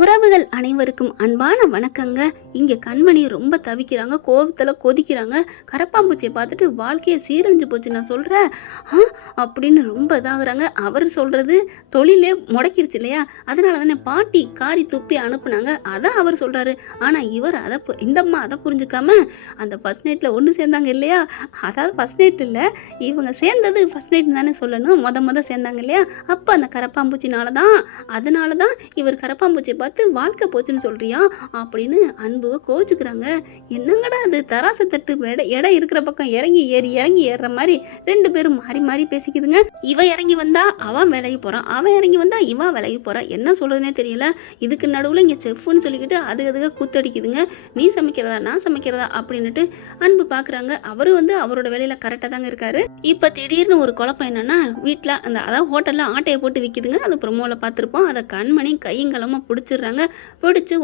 உறவுகள் அனைவருக்கும் அன்பான வணக்கங்க. இங்கே கண்மணி ரொம்ப தவிக்கிறாங்க, கோவத்தில் கொதிக்கிறாங்க. கரப்பாம்பூச்சியை பார்த்துட்டு வாழ்க்கையை சீரழிஞ்சு போச்சு நான் சொல்கிறேன் அப்படின்னு ரொம்ப இதாகிறாங்க. அவர் சொல்கிறது தொழிலே முடக்கிருச்சு இல்லையா, அதனால தானே பாட்டி காரி துப்பி அனுப்புனாங்க, அதான் அவர் சொல்கிறாரு. ஆனால் இவர் இந்த அம்மா அதை புரிஞ்சுக்காம அந்த ஃபஸ்ட் நைட்டில் ஒன்று சேர்ந்தாங்க இல்லையா, அதாவது ஃபஸ்ட் நைட் இல்லை, இவங்க சேர்ந்தது ஃபஸ்ட் நைட் தானே சொல்லணும், மொதல் சேர்ந்தாங்க இல்லையா, அப்போ அந்த கரப்பாம்பூச்சினால தான், அதனால தான் இவர் கரப்பாம்பூச்சியை பார்த்து வாழ்க்கை போச்சுன்னு சொல்றியா அப்படின்னு அன்புவை கோச்சுக்கிறாங்க. என்னங்கடா அது, தராசு தட்டு எடை இருக்கிற பக்கம் இறங்கி ஏறுற மாதிரி ரெண்டு பேரும் மாறி மாறி பேசிக்குதுங்க. இவ இறங்கி வந்தா அவன் விலகி போறான், அவன் இறங்கி வந்தா இவன் விலகி போறான். என்ன சொல்றதுனே தெரியல. இதுக்கு நடுவில் இங்கே செஃப்னு சொல்லிக்கிட்டு அதுக்கு கூத்தடிக்குதுங்க. நீ சமைக்கிறதா நான் சமைக்கிறதா அப்படின்னுட்டு அன்பு பார்க்குறாங்க. அவரு அவரோட வேலையில கரெக்டாக தாங்க இருக்காரு. இப்போ திடீர்னு ஒரு குழப்பம் என்னன்னா, வீட்டில் அதாவது ஹோட்டலில் ஆட்டையை போட்டு விற்கிதுங்க. அது ப்ரொமோவில் பார்த்துருப்போம். அதை கண்மணி கையங்கலமாக பிடிச்சி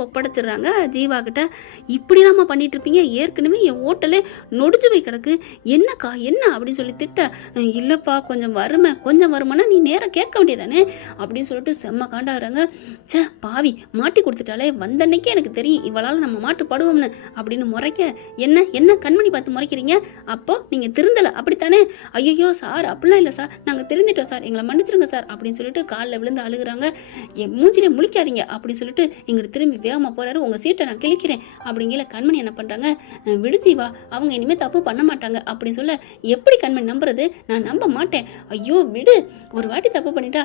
ஒப்படைச்சிடுறாங்க ஜீவா கிட்ட. இப்படிதாம்மா பண்ணிட்டு இருப்பீங்க, ஏற்கனவே என் ஹோட்டலே நொடிச்சு போய் கிடக்கு, என்னக்கா என்ன அப்படின்னு சொல்லி திட்ட. இல்லப்பா கொஞ்சம் வருமானா நீ நேரம் கேட்க வேண்டியதானே அப்படின்னு சொல்லிட்டு செம்ம காண்டாகிறாங்க. சே பாவி, மாட்டி கொடுத்துட்டாலே, வந்தன்னைக்கே எனக்கு தெரியும் இவளால் நம்ம மாட்டு படுவோம்னு அப்படின்னு முறைக்க. என்ன கண்மணி பார்த்து முறைக்கிறீங்க, அப்போ நீங்க திருந்தலை அப்படித்தானே? ஐயோ சார் அப்படிலாம் இல்லை சார், நாங்கள் திருந்திட்டோம் சார், எங்களை மன்னிச்சிருங்க சார் அப்படின்னு சொல்லிட்டு காலில் விழுந்து அழுகுறாங்க. என் மூஞ்சிலே முழிக்காதீங்க அப்படின்னு சொல்லிட்டு எங்கிட்ட திரும்பி வேகமாக போறாரு. உங்கள் சீட்டை நான் கிழிக்கிறேன் அப்படிங்கிற கண்மணி என்ன பண்ணுறாங்க, விடுஜீவா அவங்க இனிமேல் தப்பு பண்ண மாட்டாங்க அப்படின்னு சொல்ல. எப்படி கண்மணி நம்புறது, நான் நம்ப மாட்டேன். ஐயோ விடு, ஒரு வாட்டி தப்பு பண்ணிட்டா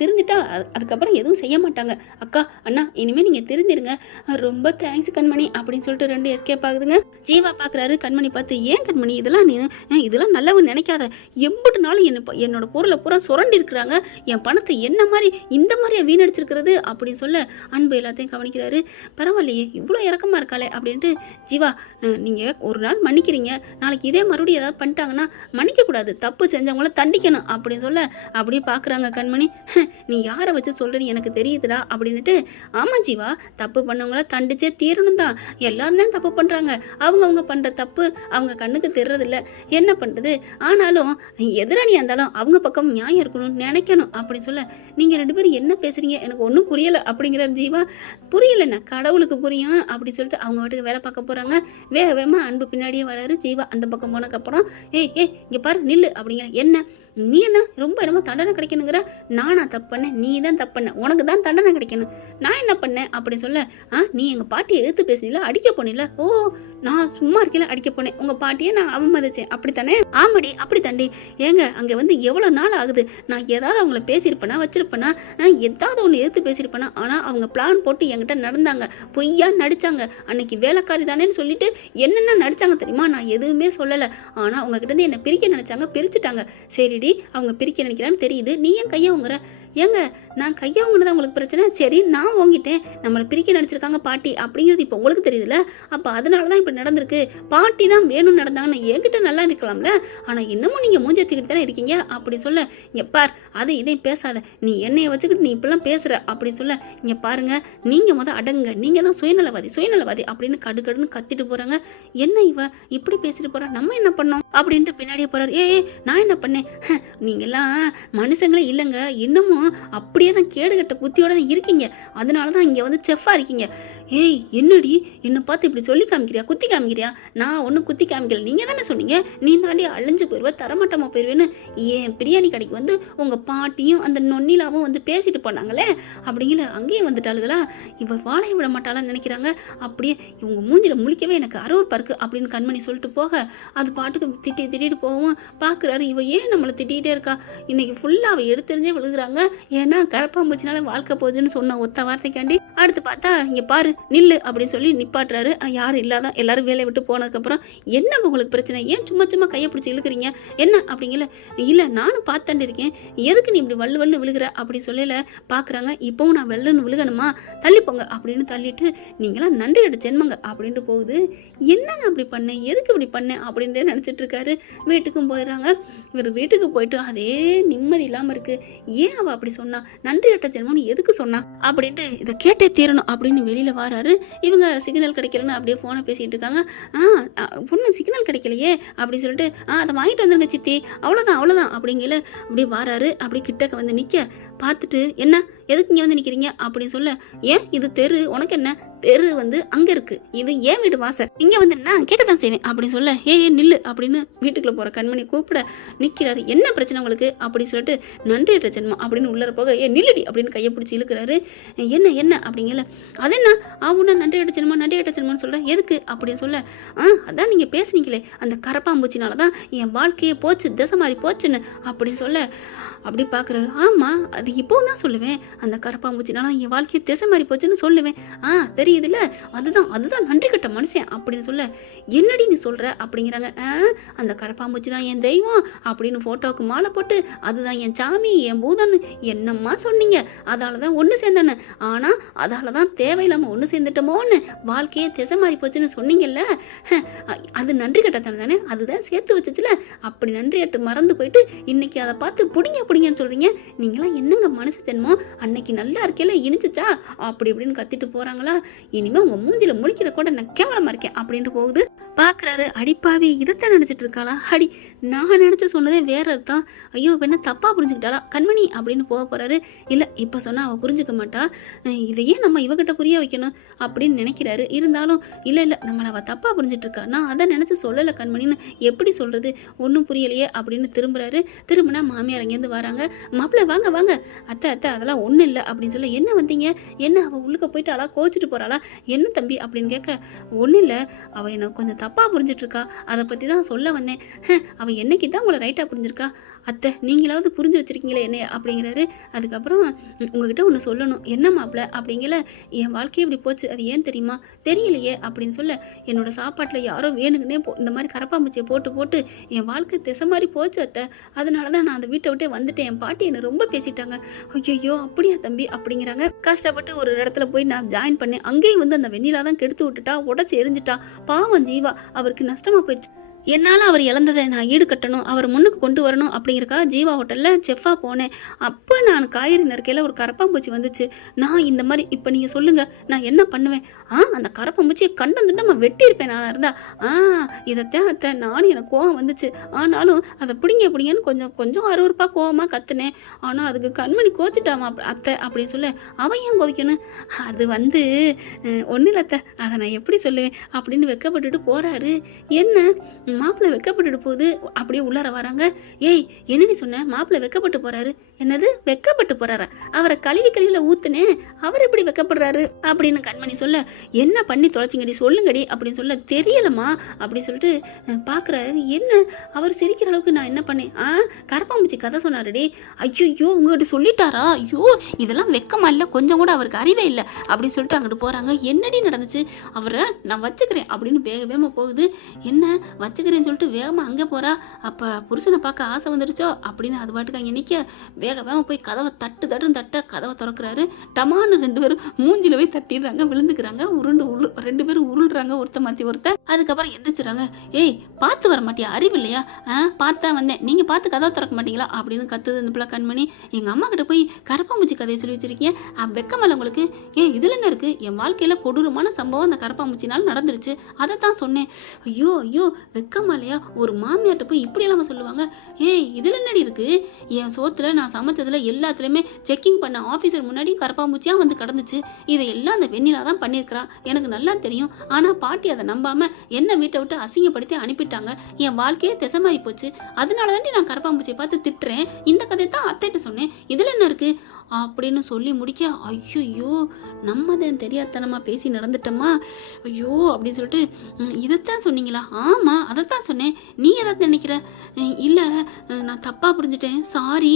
திருந்திட்டா அதுக்கப்புறம் எதுவும் செய்ய மாட்டாங்க. அக்கா அண்ணா இனிமேல் நீங்கள் திருந்திருங்க, ரொம்ப தேங்க்ஸ் கண்மணி அப்படின்னு சொல்லிட்டு ரெண்டு எஸ்கேப் ஆகுதுங்க. ஜீவா பார்க்குறாரு கண்மணி பார்த்து, ஏன் கண்மணி இதெல்லாம் நல்லவன் நினைக்காத, எம்பிட்டு நாளும் என்னோட பொருளை பூரா சுரண்டி இருக்கிறாங்க, என் பணத்தை என்ன மாதிரி இந்த மாதிரியா வீணடிச்சிருக்கிறது அப்படின்னு சொல்ல அன்பு எல்லாத்தையும் கவனிக்கிறாரு. பரவாயில்லையே இவ்வளோ இறக்கமாக இருக்காளே அப்படின்ட்டு. ஜீவா நீங்கள் ஒரு நாள் மன்னிக்கிறீங்க, நாளைக்கு இதே மறுபடியும் ஏதாவது பண்ணிட்டாங்கன்னா மன்னிக்கக்கூடாது, தப்பு செஞ்சவங்கள தண்டிக்கணும் அப்படின்னு சொல்ல. அப்படியே பார்க்குறாங்க கண்மணி. நீ யாரை வச்சு சொல்கிறேன்னு எனக்கு தெரியுதுடா அப்படின்ட்டு. ஆமாம் ஜீவா, தப்பு பண்ணவங்கள தண்டிச்சே தீரணும் தான், எல்லாரும் தான் தப்பு பண்ணுறாங்க, அவங்க பண்ணுற தப்பு அவங்க கண்ணுக்கு தெரியறதில்ல, என்ன பண்ணுறது, ஆனாலும் எதிரணியாக இருந்தாலும் அவங்க பக்கம் நியாயம் இருக்கணும்னு நினைக்கணும் அப்படின்னு சொல்ல. நீங்கள் ரெண்டு பேரும் என்ன பேசுகிறீங்க எனக்கு ஒன்றும் புரியலை அப்படிங்கிறார் ஜீவா. புரியலண்ணா, கடவுளுக்கு புரியும் அப்படின்னு சொல்லிட்டு அவங்க வாட்டுக்கு வேலை பார்க்க போகிறாங்க. வேகமாக அன்பு பின்னாடியே வராரு. ஜீவா அந்த பக்கம் போனதுக்கப்புறம் ஏய் இங்கே பாரு நில்லு அப்படிங்கிற. என்ன நீ என்ன ரொம்ப என்னமோ தண்டனை கிடைக்கணுங்கிற, நானா தப்பு பண்ணேன், நீ தான் தப்பு பண்ண, உனக்கு தான் தண்டனை கிடைக்கணும், நான் என்ன பண்ணேன் அப்படின்னு சொல்ல. நீ எங்கள் பாட்டியை எடுத்து பேசினில, அடிக்க போனில, ஓ நான் சும்மா இருக்கல அடிக்க போனேன், உங்கள் பாட்டியை நான் அவமதிச்சேன் அப்படித்தானே? ஆமாடி அப்படி தாண்டி. ஏங்க அங்கே எவ்வளோ நாள் ஆகுது, நான் ஏதாவது அவங்கள பேசியிருப்பேனா வச்சிருப்பேனா, ஏதாவது ஒன்று எடுத்து பேசியிருப்பேனா, ஆனால் அவங்க பிளான் போட்டு என்கிட்ட நடந்தாங்க, பொய்யா நடிச்சாங்க. அன்னைக்கு வேலைக்காரி தானேன்னு சொல்லிட்டு என்னென்ன நடிச்சாங்க தெரியுமா, நான் எதுவுமே சொல்லலை. ஆனால் அவங்ககிட்ட இருந்து என்னை பிரிக்க நினைச்சாங்க, பிரிச்சுட்டாங்க. சரிடி அவங்க பிரிக்க நினைக்கிறான்னு தெரியுது, நீ ஏன் கையை வாங்குற? ஏங்க நான் கையை வாங்கினதான் உங்களுக்கு பிரச்சனை, சரி நான் வாங்கிட்டேன், நம்மளை பிரிக்க நினச்சிருக்காங்க பாட்டி அப்படிங்கிறது இப்போ உங்களுக்கு தெரியுதுல்ல, அப்போ அதனால தான் இப்போ நடந்திருக்கு, பாட்டி தான் வேணும்னு நடந்தாங்கன்னு என்கிட்ட நல்லா இருக்கலாம்ல, ஆனால் இன்னமும் நீங்கள் மூஞ்சி தூக்கிட்டு தானே இருக்கீங்க அப்படி சொல்ல. இங்கே பார் அதை இதையும் பேசாத, நீ என்னையை வச்சுக்கிட்டு நீ இப்படிலாம் பேசுகிற அப்படின்னு சொல்ல. இங்கே பாருங்க நீங்கள் அடங்குங்க, நீங்கள் தான் சுயநலவாதி அப்படின்னு கடுன்னு கத்திட்டு போகிறாங்க. என்ன இவ இப்படி பேசிட்டு போகிறா, நம்ம என்ன பண்ணோம் அப்படின்ட்டு பின்னாடியே போகிறார். நான் என்ன பண்ணேன், நீங்கள்லாம் மனுஷங்களே இல்லைங்க, இன்னமும் அப்படியே தான் கேடுகட்ட புத்தியோட தான் இருக்கீங்க, அதனால தான் இங்கே செஃப்பாக இருக்கீங்க. ஏய் என்னடி என்னை பார்த்து இப்படி சொல்லி காமிக்கிறியா, குத்தி காமிக்கிறியா? நான் ஒன்றும் குத்தி காமிக்கல, நீங்கள் தானே சொன்னீங்க நீ தாண்டி அழிஞ்சு போயிடுவ, தரமாட்டமா போயிடுவேன்னு. ஏன் பிரியாணி கடைக்கு உங்கள் பாட்டியும் அந்த நொன்னிலாவும் பேசிட்டு போனாங்களே அப்படிங்கிற, அங்கேயும் வந்துட்டாளுங்களா, இவ வாழைய விட மாட்டாளான்னு நினைக்கிறாங்க. அப்படியே இவங்க மூஞ்சில முழிக்கவே எனக்கு அருவருப்பா இருக்கு அப்படின்னு கண்மணி சொல்லிட்டு போக, அது பாட்டுக்கு திட்டிட்டு போகவும் பார்க்குறாரு. இவ ஏன் நம்மளை திட்டிகிட்டே இருக்கா, இன்னைக்கு ஃபுல்லாக அவள் எடுத்தெறிஞ்சே விழுகுறாங்க. ஏன்னா கரப்பாம்பூச்சினால வாழ்க்கை போச்சுன்னு சொன்ன ஒத்த வார்த்தைக்காண்டி. அடுத்து பார்த்தா இங்கே பாரு நில்லு அப்படின்னு சொல்லி நிப்பாட்டுறாரு. யாரும் இல்லாத எல்லாரும் வேலையை விட்டு போனதுக்கப்புறம், என்ன உங்களுக்கு பிரச்சனை, ஏன் சும்மா கையை பிடிச்சி இழுக்கிறீங்க என்ன அப்படிங்கல. இல்லை நானும் பார்த்தாண்டு இருக்கேன், எதுக்கு நீ இப்படி வல்லு விழுகிற அப்படி சொல்லல. பார்க்குறாங்க இப்போவும் நான் வெள்ளுன்னு விழுகணுமா, தள்ளிப்போங்க அப்படின்னு தள்ளிட்டு, நீங்களாம் நன்றி கட்ட ஜென்மங்க அப்படின்ட்டு போகுது. என்ன நான் அப்படி பண்ணேன், எதுக்கு இப்படி பண்ணேன் அப்படின்ட்டு நினச்சிட்டு இருக்காரு. வீட்டுக்கும் போயிடுறாங்க. இவர் வீட்டுக்கு போயிட்டு அதே நிம்மதி இல்லாமல் இருக்கு. ஏன் அவள் அப்படி சொன்னா, நன்றி கட்ட ஜென்மம்னு எதுக்கு சொன்னா அப்படின்ட்டு இதை கேட்டே தீரணும் அப்படின்னு வெளியில் வராரு. வாராரு. இவங்க சிக்னல் கிடைக்கலன்னு அப்படியே ஃபோனை பேசிகிட்டு இருக்காங்க. பொண்ணு சிக்னல் கிடைக்கலையே அப்படின்னு சொல்லிட்டு அதை வாங்கிட்டு வந்துருங்க சித்தி, அவ்வளோதான் அப்படிங்கல அப்படியே வாராரு. அப்படி கிட்டக்க வந்து நிற்க பார்த்துட்டு, என்ன எதுக்கு இங்கே வந்து நிற்கிறீங்க அப்படின்னு சொல்ல, ஏன் இது தெரு, உனக்கு என்ன, தெரு வந்து அங்கே இருக்கு, இது ஏன் வீடு வாசல், இங்கே வந்து நான் கேட்கத்தான் செய்வேன் அப்படின்னு சொல்ல, ஏ நில்லு அப்படின்னு வீட்டுக்குள்ளே போகிற கண்மணி கூப்பிட நிற்கிறாரு. என்ன பிரச்சனை உங்களுக்கு அப்படின்னு சொல்லிட்டு, நன்றியற்ற ஜென்மம் அப்படின்னு உள்ளர போக, ஏ நில்லுடி அப்படின்னு கையை பிடிச்சி இழுக்கிறாரு. என்ன அப்படிங்கல, அது என்ன ஆகுனா நன்றியற்ற ஜென்மம்னு சொல்கிறேன், எதுக்கு அப்படின்னு சொல்ல, அதான் நீங்கள் பேசுனீங்களே அந்த கரப்பாம்பூச்சினால தான் என் வாழ்க்கையே போச்சு, திசை மாதிரி போச்சுன்னு அப்படின்னு சொல்ல, அப்படி பார்க்குறாரு. ஆமாம், அது இப்போவும் தான் சொல்லுவேன், அந்த கரப்பாம்பூச்சினால என் வாழ்க்கையை திசை மாதிரி போச்சுன்னு சொல்லுவேன். தெரியுதுல்ல, அதுதான் நன்றி கட்ட மனுஷன் அப்படின்னு சொல்ல, என்னடி நீ சொல்கிற அப்படிங்கிறாங்க. அந்த கரப்பாம்பூச்சி தான் என் தெய்வம் அப்படின்னு ஃபோட்டோவுக்கு மாலை போட்டு, அதுதான் என் சாமி, என் பூதம்னு என்னம்மா சொன்னீங்க, அதால தான் ஒன்று சேர்ந்தேன்னு, ஆனால் அதால தான் தேவையில்லாமல் ஒன்று சேர்ந்துட்டோமோன்னு வாழ்க்கையே திசை மாதிரி போச்சுன்னு சொன்னீங்கல்ல, அது நன்றி கட்டத்தானே தானே, அதுதான் சேர்த்து வச்சுச்சுல, அப்படி நன்றியட்டு மறந்து போயிட்டு இன்னைக்கு அதை பார்த்து பிடிங்கன்னு சொல்கிறீங்க. நீங்களாம் என்னங்க மனசு ஜென்மம், அன்னைக்கு நல்லா இருக்கேல இனிச்சிச்சா அப்படி இப்படின்னு கத்திட்டு போகிறாங்களா, இனிமேல் உங்கள் மூஞ்சில முழிக்கிற கூட நான் கேவலமாக இருக்கேன் அப்படின்ட்டு போகுது. பார்க்குறாரு, அடிப்பாவி இதைத்தான் நினச்சிட்டு இருக்காளா, அடி நான் நினச்சி சொன்னதே வேற அர்த்தம், ஐயோ வேணா தப்பாக புரிஞ்சுக்கிட்டாளா கண்மணி அப்படின்னு போகிறாரு. இல்லை இப்போ சொன்னால் அவள் புரிஞ்சுக்க மாட்டா, இதையே நம்ம இவகிட்ட புரிய வைக்கணும் அப்படின்னு நினைக்கிறாரு. இருந்தாலும் இல்லை நம்மளை அவள் தப்பாக புரிஞ்சிட்டு இருக்கா, நான் அதை நினச்சி சொல்லலை கண்மணின்னு எப்படி சொல்கிறது, ஒன்றும் புரியலையே அப்படின்னு திரும்புறாரு. திரும்பினா மாமியார் அங்கேருந்து வராங்க. மாப்பிள்ளை வாங்க அத்தை அதெல்லாம் ஒன்றும் இல்லை அப்படின்னு சொல்ல, என்ன வந்தீங்க, என்ன அவள் உள்ளுக்க போயிட்டாளா, கோச்சிட்டு போகிறாளா, என்ன தம்பி அப்படின்னு கேட்க, ஒன்றும் இல்லை அவள் என்னை கொஞ்சம் தப்பாக புரிஞ்சிட்ருக்கா, அதை பற்றி தான் சொல்ல வந்தேன். அவள் என்னைக்கு தான் உங்களை ரைட்டாக புரிஞ்சிருக்கா, அத்தை நீங்களாவது புரிஞ்சு வச்சுருக்கீங்களே என்ன அப்படிங்கிறாரு. அதுக்கப்புறம் உங்ககிட்ட ஒன்று சொல்லணும், என்ன மாப்பிள்ள அப்படிங்கல, என் வாழ்க்கையே இப்படி போச்சு, அது ஏன் தெரியுமா, தெரியலையே அப்படின்னு சொல்ல, என்னோடய சாப்பாட்டில் யாரோ வேணுங்கன்னே இந்த மாதிரி கரப்பாம்பூச்சியை போட்டு என் வாழ்க்கை திசை மாதிரி போச்சு அத்தை, அதனால தான் நான் அந்த வீட்டை விட்டே வந்துட்டேன், என் பாட்டி என்னை ரொம்ப பேசிட்டாங்க. ஐயோ அப்படியா தம்பி அப்படிங்கிறாங்க. கஷ்டப்பட்டு ஒரு இடத்துல போய் நான் ஜாயின் பண்ணேன், அங்கேயும் வந்து அந்த வெண்ணிலா தான் கெடுத்து விட்டுட்டா, உடச்சி எரிஞ்சிட்டா, பாவம் ஜீவா அவருக்கு நஷ்டமாக போயிடுச்சு, என்னால் அவர் இழந்ததை நான் ஈடு கட்டணும், அவர் முன்னுக்கு கொண்டு வரணும் அப்படிங்கிறக்கா ஜீவா ஹோட்டலில் செஃப்பாக போனேன். அப்போ நான் காய்கறி நறுக்கையில் ஒரு கரப்பாம்பூச்சி வந்துச்சு, நான் இந்த மாதிரி இப்போ நீங்கள் சொல்லுங்கள் நான் என்ன பண்ணுவேன், அந்த கரப்பாம்பூச்சியை கண்டு நம்ம வெட்டியிருப்பேன் நான் இருந்தா, இதைத்தான் அத்தை நானும் எனக்கு கோவம் வந்துச்சு, ஆனாலும் அதை பிடிங்கன்னு கொஞ்சம் அறுவறுப்பாக கோவமாக கற்றுனேன், ஆனால் அதுக்கு கண்மணி கோச்சிட்டாமா அத்தை அப்படின்னு சொல்ல, அவன் ஏன் கோவிக்கணும், அது வந்து ஒன்றும் இல்லை அத்தை, அதை நான் எப்படி சொல்லுவேன் அப்படின்னு வெக்கப்பட்டுட்டு போகிறாரு. என்ன மாப்பிள்ளை வெக்கப்பட்டுட்டு போகுது, அப்படியே உள்ளார வராங்க. ஏய் என்னடி சொன்ன, மாப்பிள்ளை வெக்கப்பட்டு போறாரு, என்னது வெக்கப்பட்டு போறாரா, அவரை கழுவில ஊத்துனேன், அவர் எப்படி வெக்கப்படுறாரு அப்படின்னு கண்மணி சொல்ல, என்ன பண்ணி தொலைச்சிங்கடி சொல்லுங்கடி அப்படின்னு சொல்ல, தெரியலம்மா அப்படின்னு சொல்லிட்டு பார்க்குறாரு. என்ன அவர் சிரிக்கிற அளவுக்கு நான் என்ன பண்ணேன், கரப்பாம்பூச்சி கதை சொன்னாருடி, ஐயோ உங்ககிட்ட சொல்லிட்டாரா, ஐயோ இதெல்லாம் வெக்கமா இல்லை, கொஞ்சம் கூட அவருக்கு அறிவே இல்லை அப்படின்னு சொல்லிட்டு அங்கிட்டு போகிறாங்க. என்னடி நடந்துச்சு, அவரை நான் வச்சுக்கிறேன் அப்படின்னு வேகமாக போகுது. என்ன வச்சுக்கிறேன்னு சொல்லிட்டு வேகமாக அங்கே போகிறா, அப்போ புருஷனை பார்க்க ஆசை வந்துடுச்சோ அப்படின்னு அது பாட்டுக்கு அங்கே நிற்க, வேகமாக போய் கதவை தட்ட கதவை திறக்கிறாரு. டமான்னு 2 பேரும் மூஞ்சில போய் தட்டிடுறாங்க, விழுந்துக்கிறாங்க, ரெண்டு பேரும் உருள்றாங்க ஒருத்த மாற்றி ஒருத்த. அதுக்கப்புறம் எந்திரிச்சுறாங்க. ஏய் பார்த்து வர மாட்டியா, அறிவு இல்லையா, பார்த்தா வந்தேன், நீங்கள் பார்த்து கதவை திறக்க மாட்டீங்களா அப்படின்னு கத்துது இந்த பிள்ளை கண்மணி. எங்கள் அம்மா கிட்ட போய் கரப்பாம்பூச்சி கதையை சொல்லி வச்சிருக்கீங்க, வெக்கமல்ல உங்களுக்கு, இதில் என்ன இருக்குது, என் வாழ்க்கையில் கொடூரமான சம்பவம் அந்த கரப்பாம்பூச்சினால நடந்துருச்சு, அதை தான் சொன்னேன். ஐயோ வெக்கமா இல்லையா, ஒரு மாமியார்ட்ட போய் இப்படி இல்லாமல் சொல்லுவாங்க, இதில் என்னடி இருக்குது, என் சோத்தில் நான் சமைச்சதில் எல்லாத்துலேயுமே செக்கிங் பண்ண ஆஃபீஸர் முன்னாடி கரப்பாம்பூச்சியாக வந்து கடந்துச்சு, இதை எல்லாம் அந்த வெண்ணிலா தான் பண்ணியிருக்கிறான், எனக்கு நல்லா தெரியும், ஆனால் பாட்டி அதை நம்பாமல் என்ன வீட்டை விட்டு அசிங்கப்படுத்தி அனுப்பிட்டாங்க, என் வாழ்க்கையே திசை மாறி போச்சு, அதனால தாண்டி நான் கரப்பாம்பூச்சியை பார்த்து திட்டுறேன், இந்த கதையை தான் அத்தைகிட்ட சொன்னேன், இதில் என்ன இருக்குது அப்படின்னு சொல்லி முடிக்க, ஐயோ நம்ம தான் தெரியாதனமாக பேசி நடந்துட்டோமா, ஐயோ அப்படின்னு சொல்லிட்டு, இதைத்தான் சொன்னீங்களா, ஆமாம் அதைத்தான் சொன்னேன், நீ எதாவது நினைக்கிற, இல்லை நான் தப்பாக புரிஞ்சுட்டேன், சாரி,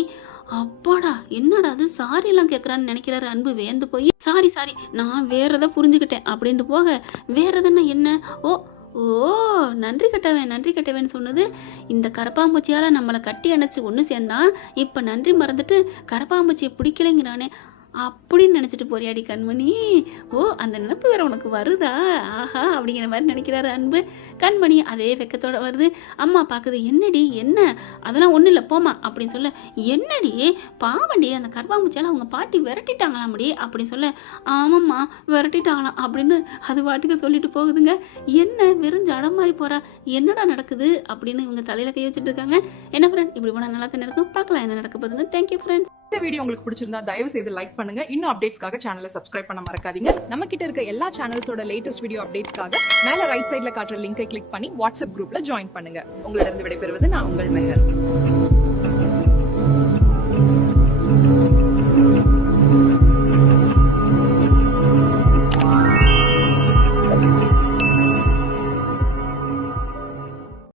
அப்பாடா என்னடா அது சாரியெல்லாம் கேட்குறான்னு நினைக்கிறாரு அன்பு வேந்து போய், சாரி நான் வேற எதை புரிஞ்சுக்கிட்டேன் அப்படின்ட்டு போக, வேற எதுன்னா என்ன, நன்றி கட்டவேன்னு சொன்னது இந்த கரப்பாம்பூச்சியால் நம்மளை கட்டி அணைச்சி ஒன்று சேர்ந்தான், இப்போ நன்றி மறந்துட்டு கரப்பாம்பூச்சியை பிடிக்கலைங்கிறானே, அப்படின்னு நினச்சிட்டு போறியாடி கண்மணி? ஓ, அந்த நினப்பு வேற உனக்கு வருதா? ஆஹா அப்படிங்கிற மாதிரி நினைக்கிறாரு அன்பு. கண்மணி அதே வெக்கத்தோட வருது. அம்மா பார்க்குது. என்னடி என்ன? அதெல்லாம் ஒன்றும் இல்லை போமா அப்படின்னு சொல்ல, என்னடி பாவண்டி அந்த கருப்பாம்பூச்சால அவங்க பாட்டி விரட்டிட்டாங்களாமடி அப்படின்னு சொல்ல, ஆமாம்மா விரட்டிட்டாங்களாம் அப்படின்னு அது பாட்டுக்கு சொல்லிட்டு போகுதுங்க. என்ன வெறும் ஜடம் மாதிரி போகிறா, என்னடா நடக்குது அப்படின்னு இவங்க தலையில் கை வச்சுட்டு இருக்காங்க. என்ன ஃப்ரெண்ட், இப்படி போனால் நல்லா தானே இருக்கும். பார்க்கலாம் என்ன நடக்க போகுதுன்னு. Thank you friends. இந்த வீடியோ உங்களுக்கு பிடிச்சிருந்தா தயவு செய்து லைக் பண்ணுங்க. இன்னும் அப்டேட்ஸ்க்காக சேனலை சப்ஸ்கிரைப் பண்ண மறக்காதீங்க. நம்ம கிட்ட இருக்க எல்லா சேனல்ஸோட லேட்டஸ்ட் வீடியோ அப்டேட்ஸ்க்காக மேல ரைட் சைடுல காட்டுற லிங்கை கிளிக் பண்ணி வாட்ஸ்அப் குரூப்ல ஜாயின் பண்ணுங்க. உங்களிடம் விடைபெறுவது நான் உங்கள் மெஹர்.